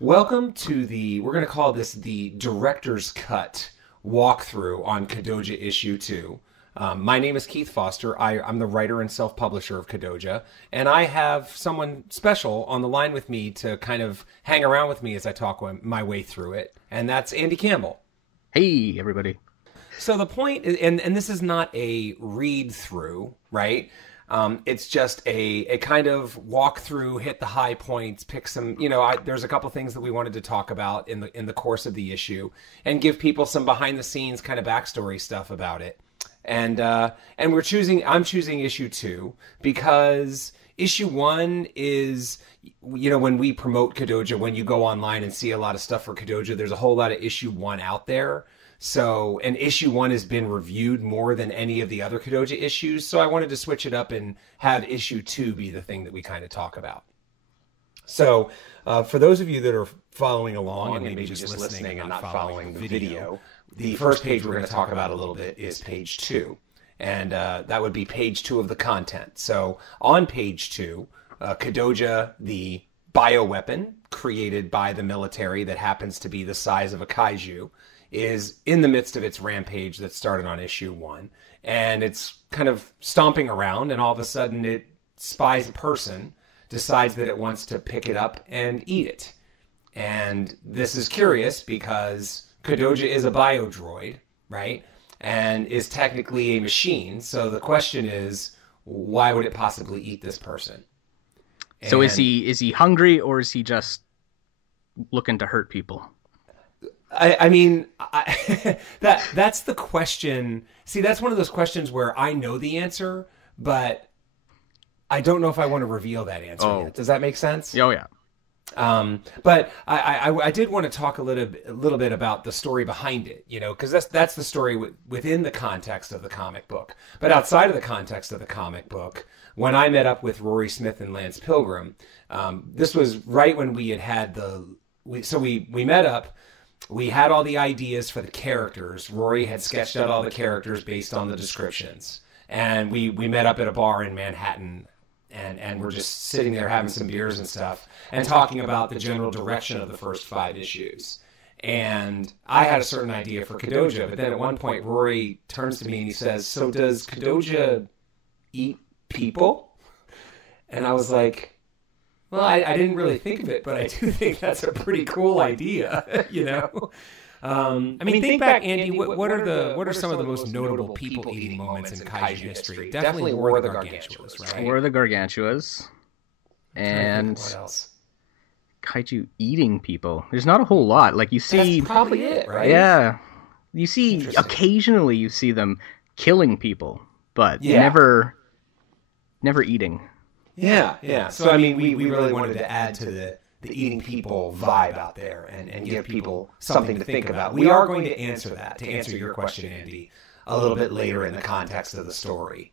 Welcome to we're going to call this the Director's Cut walkthrough on Kodoja Issue 2. My name is Keith Foster. I'm the writer and self-publisher of Kodoja, and I have someone special on the line with me to kind of hang around with me as I talk my way through it, and that's Andy Campbell. Hey, everybody. So the point is, and this is not a read-through, right? It's just a kind of walk through, hit the high points, pick some, there's a couple things that we wanted to talk about in the course of the issue and give people some behind the scenes kind of backstory stuff about it. And I'm choosing issue 2 because issue 1 is, when we promote Kodoja, when you go online and see a lot of stuff for Kodoja, there's a whole lot of issue 1 out there. So, and issue 1 has been reviewed more than any of the other Kodoja issues. So I wanted to switch it up and have issue 2 be the thing that we kind of talk about. So, for those of you that are following along and maybe just listening and not following the video, the first page we're going to talk about a little bit is page 2. And that would be page 2 of the content. So on page 2, Kodoja, the bioweapon created by the military that happens to be the size of a kaiju, is in the midst of its rampage that started on issue 1. And it's kind of stomping around, and all of a sudden it spies a person, decides that it wants to pick it up and eat it. And this is curious because Kodoja is a biodroid, right? And is technically a machine. So the question is, why would it possibly eat this person? So is he hungry, or is he just looking to hurt people? I mean, that's the question. See, that's one of those questions where I know the answer, but I don't know if I want to reveal that answer yet. Does that make sense? Oh, yeah. But I did want to talk a little bit about the story behind it, because that's the story within the context of the comic book. But outside of the context of the comic book, when I met up with Rory Smith and Lance Pilgrim, this was right when we had we met up. We had all the ideas for the characters. Rory had sketched out all the characters based on the descriptions. And we met up at a bar in Manhattan, and we're just sitting there having some beers and stuff and talking about the general direction of the first 5 issues. And I had a certain idea for Kodoja, but then at one point Rory turns to me and he says, "So does Kodoja eat people?" And I was like, well, I didn't really think of it, but I do think that's a pretty cool idea, I mean, think back, Andy. What are some of the most notable people-eating moments in kaiju history? Definitely War of the Gargantuas, right? War of the Gargantuas. And what else? Kaiju eating people. There's not a whole lot. Like, you see... That's probably it, right? Yeah. You see, occasionally you see them killing people, but never eating. Yeah. So, I mean, we really wanted to add to the eating people vibe out there and give people something to think about. We are going to answer your question, Andy, a little bit later in the context of the story.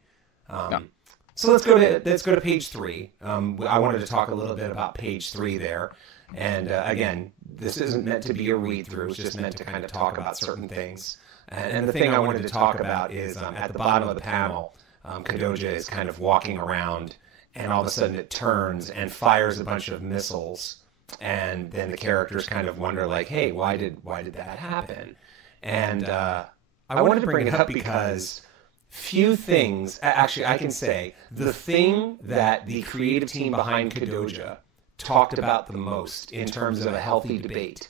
So let's go to page 3. I wanted to talk a little bit about page 3 there. And again, this isn't meant to be a read-through. It's just meant to kind of talk about certain things. And the thing I wanted to talk about is at the bottom of the panel, Kodoja is kind of walking around, and all of a sudden it turns and fires a bunch of missiles. And then the characters kind of wonder, like, hey, why did that happen? And I wanted to bring it up because few things, actually I can say, the thing that the creative team behind Kodoja talked about the most in terms of a healthy debate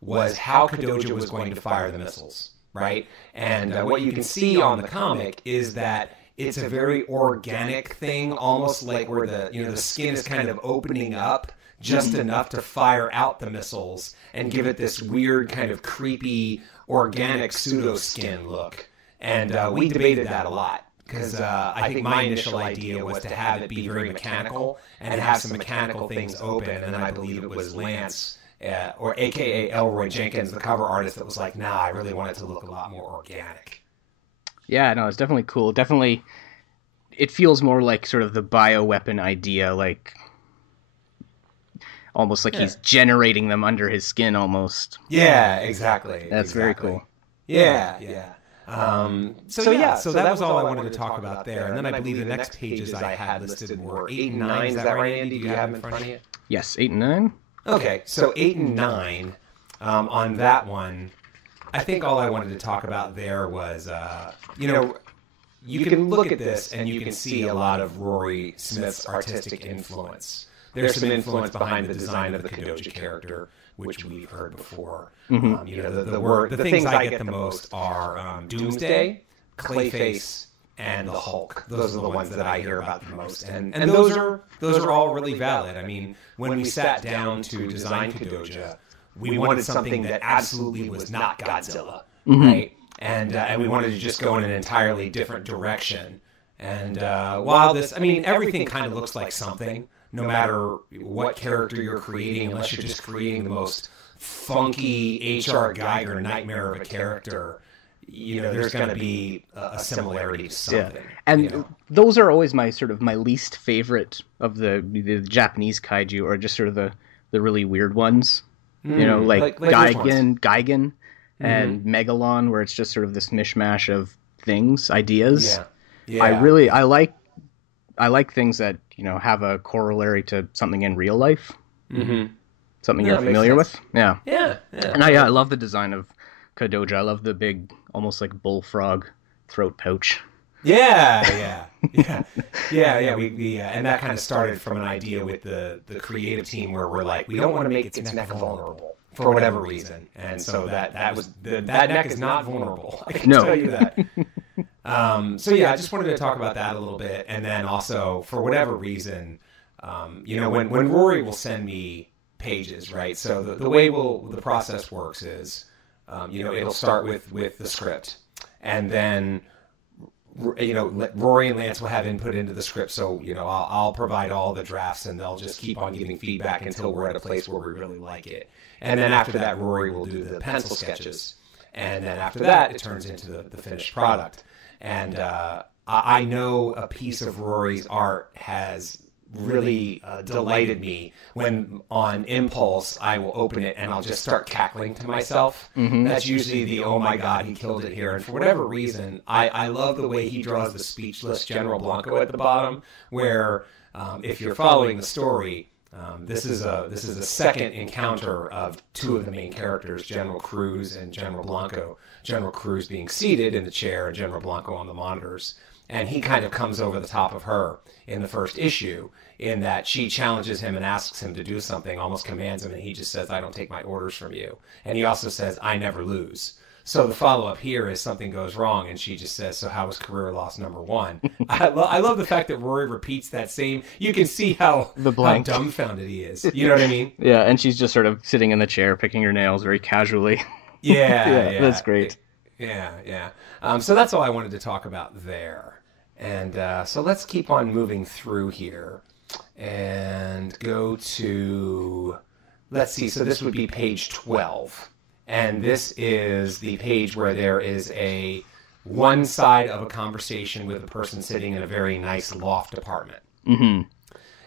was how Kodoja was going to fire the missiles, right? And what you can see on the comic is that it's a very organic thing, almost like where the skin is kind of opening up just enough to fire out the missiles and give it this weird kind of creepy organic pseudo skin look. And we debated that a lot because I think my initial idea was to have it be very mechanical and have some mechanical things open. And then I believe it was Lance, or AKA Elroy Jenkins, the cover artist, that was like, nah, I really want it to look a lot more organic. Yeah, no, it's definitely cool. Definitely, it feels more like sort of the bioweapon idea, like almost like he's generating them under his skin almost. Yeah, exactly. That's very cool. Yeah. So that was all I wanted to talk about there. And then I believe the next pages I had listed were 8 and 9. Is that right, Andy? Do you have them in front of you? Yes, 8 and 9. Okay, so 8 and 9, on that one, I think all I wanted to talk about there was, you can look at this and you can see a lot of Rory Smith's artistic influence. There's some influence behind the design of the Kodoja character, which we've heard before. The things I get the most are Doomsday, Clayface, and the Hulk. Those are the ones that I hear about the most, and those are all really valid. I mean, when we sat down to design Kodoja, we wanted something that absolutely was not Godzilla, right? And we wanted to just go in an entirely different direction. And while everything kind of looks like something, no matter what character you're creating, unless you're just creating the most funky H.R. Geiger nightmare of a character, there's going to be a similarity to something. Yeah. And those are always my least favorite of the Japanese kaiju, or just sort of the really weird ones. Like Gigan and Megalon, where it's just sort of this mishmash of things, ideas. Yeah. I like things that have a corollary to something in real life. Something you're familiar with. Yeah. And I love the design of Kodoja. I love the big, almost like bullfrog throat pouch. Yeah. We and that kind of started from an idea with the creative team where we're like, we don't want to make its neck vulnerable for whatever reason, and so that neck is not vulnerable. I can tell you that. I just wanted to talk about that a little bit, and then also for whatever reason, when Rory will send me pages, right? So the way the process works is, it'll start with the script, and then Rory and Lance will have input into the script. So I'll provide all the drafts, and they'll just keep on giving feedback until we're at a place where we really like it. And then after that, Rory will do the pencil sketches, and then after that, it turns into the finished product. And I know a piece of Rory's art has really delighted me when on impulse I will open it and I'll just start cackling to myself. That's usually the oh my god, he killed it here. And for whatever reason, I love the way he draws the speechless General Blanco at the bottom, where if you're following the story, this is a second encounter of two of the main characters, General Cruz and General Blanco. General Cruz being seated in the chair and General Blanco on the monitors. And he kind of comes over the top of her in the first issue, in that she challenges him and asks him to do something, almost commands him, and he just says, I don't take my orders from you. And he also says, I never lose. So the follow-up here is something goes wrong, and she just says, so how was career loss number one? I love the fact that Rory repeats that same... You can see how dumbfounded he is. You know what I mean? Yeah, and she's just sort of sitting in the chair, picking her nails very casually. Yeah. That's great. Yeah. So that's all I wanted to talk about there. And so let's keep on moving through here and go to, let's see, so this would be page 12. And this is the page where there is one side of a conversation with a person sitting in a very nice loft apartment.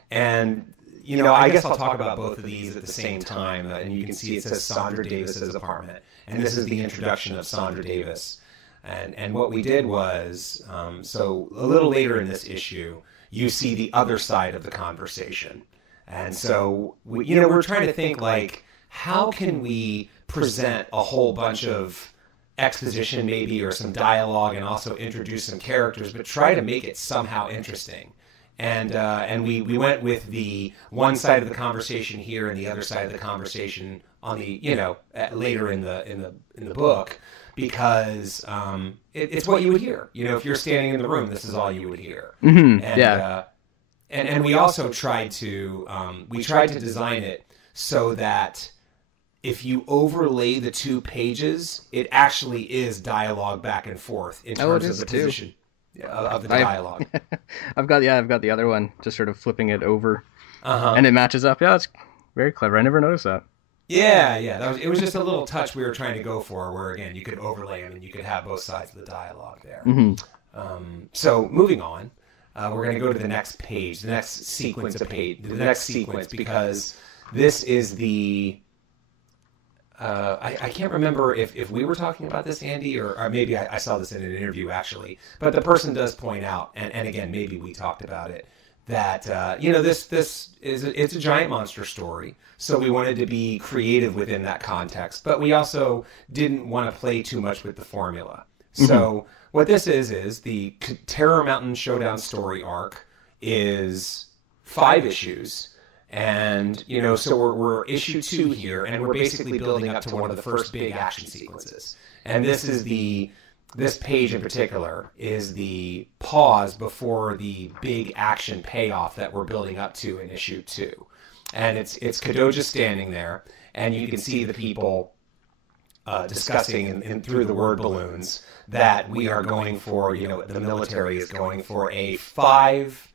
And, I guess I'll talk about both of these at the same time. And you can see it says Sandra Davis's apartment. And this is the introduction of Sandra Davis. And what we did was, so a little later in this issue, you see the other side of the conversation. And so, we're trying to think, like, how can we present a whole bunch of exposition maybe, or some dialogue, and also introduce some characters, but try to make it somehow interesting. And we went with the one side of the conversation here and the other side of the conversation on the, later in the book. Because it's what you would hear. If you're standing in the room, this is all you would hear. And we also tried to design it so that if you overlay the two pages, it actually is dialogue back and forth in terms of the position of the dialogue. I've got the other one, just sort of flipping it over, and it matches up. Yeah, it's very clever. I never noticed that. Yeah. It was just a little touch we were trying to go for, where, again, you could overlay them and you could have both sides of the dialogue there. So moving on, we're going to go to the next page, the next sequence, because this is the... I can't remember if we were talking about this, Andy, or maybe I saw this in an interview, actually. But the person does point out, and again, maybe we talked about it, that you know, it's a giant monster story, so we wanted to be creative within that context, but we also didn't want to play too much with the formula. So what this is the Terror Mountain Showdown story arc is 5 issues. And, you know, so we're issue 2 here, and we're basically building up to one of the first big action sequences. And this page in particular is the pause before the big action payoff that we're building up to in issue 2. And it's Kodoja standing there, and you can see the people discussing and through the word balloons that we are going for, you know, the military is going for a five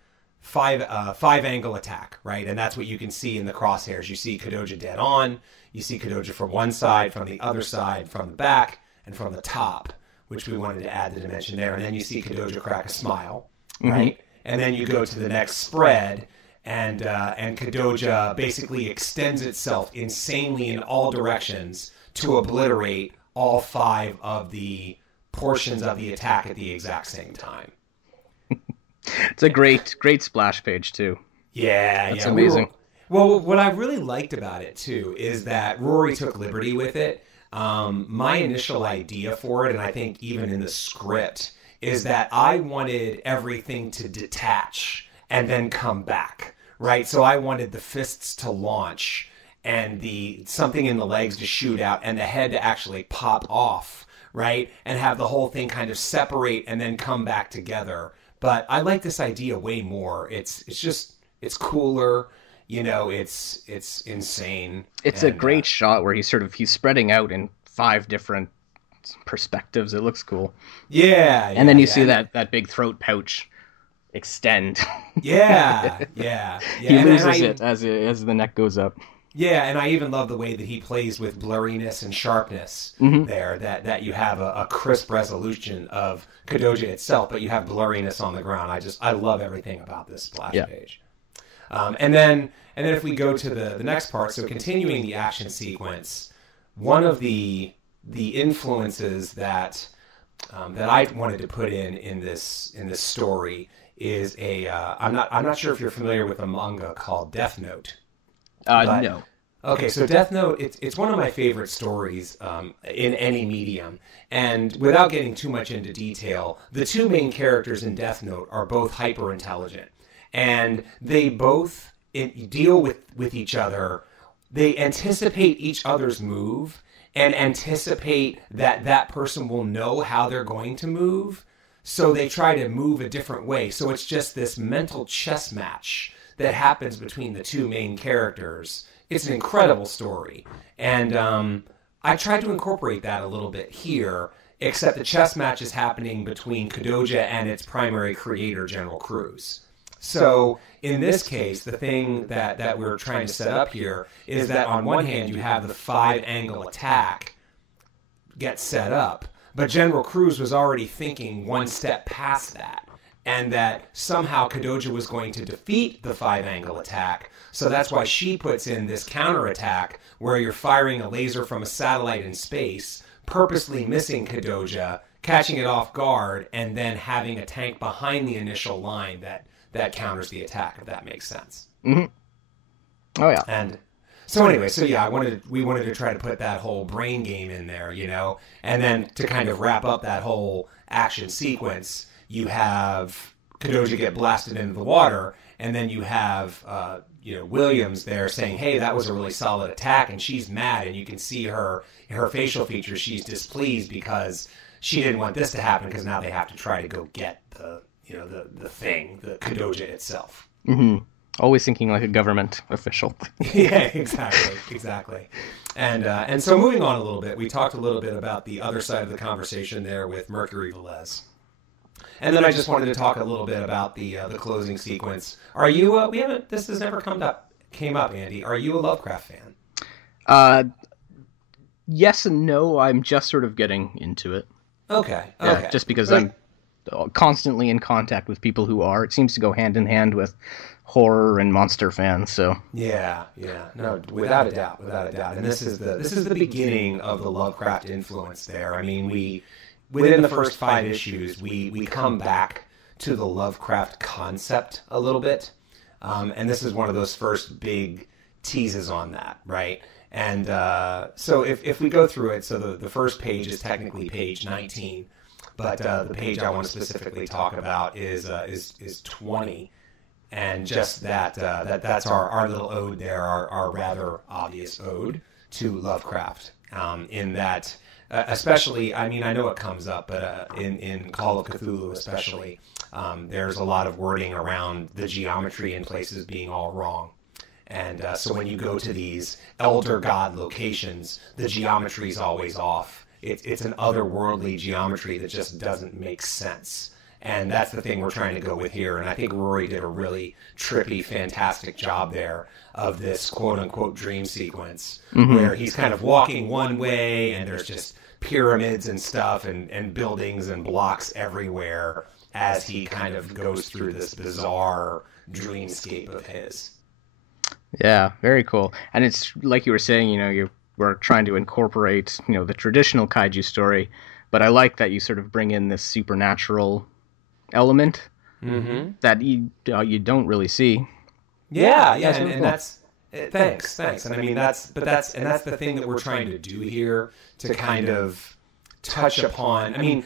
angle attack, right? And that's what you can see in the crosshairs. You see Kodoja dead on, you see Kodoja from one side, from the other side, from the back, and from the top, which we wanted to add the dimension there. And then you see Kodoja crack a smile, right? And then you go to the next spread, and Kodoja basically extends itself insanely in all directions to obliterate all 5 of the portions of the attack at the exact same time. It's a great splash page too. Yeah, that's amazing. Well, what I really liked about it too is that Rory took liberty with it. My initial idea for it, and I think even in the script, is that I wanted everything to detach and then come back, right? So I wanted the fists to launch and something in the legs to shoot out and the head to actually pop off, right? And have the whole thing kind of separate and then come back together. But I like this idea way more. It's cooler, you know, it's insane. It's a great shot where he's spreading out in 5 different perspectives. It looks cool. Yeah. And then you see that big throat pouch extend. Yeah. He loses it as the neck goes up. Yeah, and I even love the way that he plays with blurriness and sharpness there, that you have a crisp resolution of Kodoja itself, but you have blurriness on the ground. I love everything about this splash page. And then if we go to the next part, so continuing the action sequence, one of the influences that I wanted to put in this story is I'm not sure if you're familiar with a manga called Death Note. No. Okay, so Death Note, it's one of my favorite stories in any medium. And without getting too much into detail, the 2 main characters in Death Note are both hyper intelligent, and they both deal with each other. They anticipate each other's move and anticipate that person will know how they're going to move, so they try to move a different way. So it's just this mental chess match that happens between the 2 main characters. It's an incredible story. And I tried to incorporate that a little bit here, except the chess match is happening between Kodoja and its primary creator, General Cruz. So in this case, the thing that we're trying to set up here is that on one hand, you have the 5-angle attack get set up, but General Cruz was already thinking one step past that, and that somehow Kodoja was going to defeat the 5-angle attack. So that's why she puts in this counterattack where you're firing a laser from a satellite in space, purposely missing Kodoja, catching it off guard, and then having a tank behind the initial line that counters the attack, if that makes sense. Mm-hmm. Oh, yeah. And so anyway, we wanted to try to put that whole brain game in there, you know, and then to kind of wrap up that whole action sequence, you have Kodoja get blasted into the water, and then you have Williams there saying, "Hey, that was a really solid attack," and she's mad, and you can see her facial features. She's displeased because she didn't want this to happen, because now they have to try to go get the Kodoja itself. Mm-hmm. Always thinking like a government official. Yeah, exactly. And so moving on a little bit, we talked a little bit about the other side of the conversation there with Mercury Velez. And then I just wanted to talk a little bit about the closing sequence. Are you? This has never came up, Andy. Are you a Lovecraft fan? Yes and no. I'm just sort of getting into it. Okay. Yeah, just because I'm constantly in contact with people who are. It seems to go hand in hand with horror and monster fans. So yeah, no, without a doubt. And this is the beginning of the Lovecraft influence there. I mean, within the first 5 issues, we come back to the Lovecraft concept a little bit. And this is one of those first big teases on that, right? And so if we go through it, so the first page is technically page 19, but the page I want to specifically talk about is 20, and just that's our little ode there, our rather obvious ode to Lovecraft, in that, especially, I mean, I know it comes up, but in Call of Cthulhu especially, there's a lot of wording around the geometry in places being all wrong. And so when you go to these elder god locations, the geometry is always off. It's an otherworldly geometry that just doesn't make sense. And that's the thing we're trying to go with here. And I think Rory did a really trippy, fantastic job there of this quote-unquote dream sequence, where he's kind of walking one way and there's just pyramids and stuff and buildings and blocks everywhere as he kind of goes through this bizarre dreamscape of his. Yeah, very cool. And it's like you were saying, you were trying to incorporate, the traditional kaiju story, but I like that you sort of bring in this supernatural element that you don't really see. Yeah, and that's thanks. And I mean that's the thing that we're trying to do here, to kind of touch upon. I mean,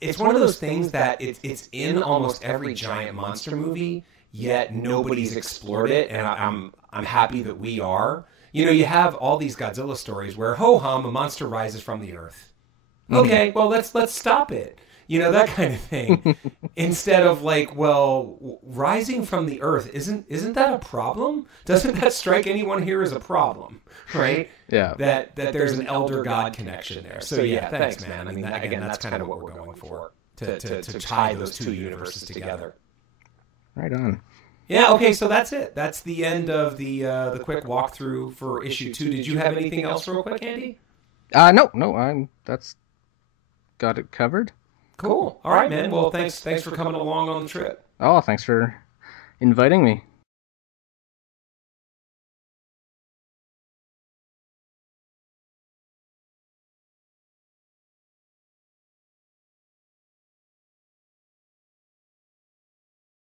it's one of those things that it's in almost every giant monster movie, yet nobody's explored it, and I'm happy that we are. You have all these Godzilla stories where, ho-hum, a monster rises from the earth. Okay, well, let's stop it. That kind of thing. Instead of like, well, rising from the earth, isn't that a problem? Doesn't that strike anyone here as a problem? Right? Yeah. That there's an elder god connection there. So yeah, thanks, man. I mean, again, that's kind of what we're going for, to tie those two universes together. Right on. Yeah, okay, so that's it. That's the end of the quick walkthrough for issue 2. Did you have anything else real quick, Andy? No, that's got it covered. Cool. All right, man. Well, thanks for coming along on the trip. Oh, thanks for inviting me.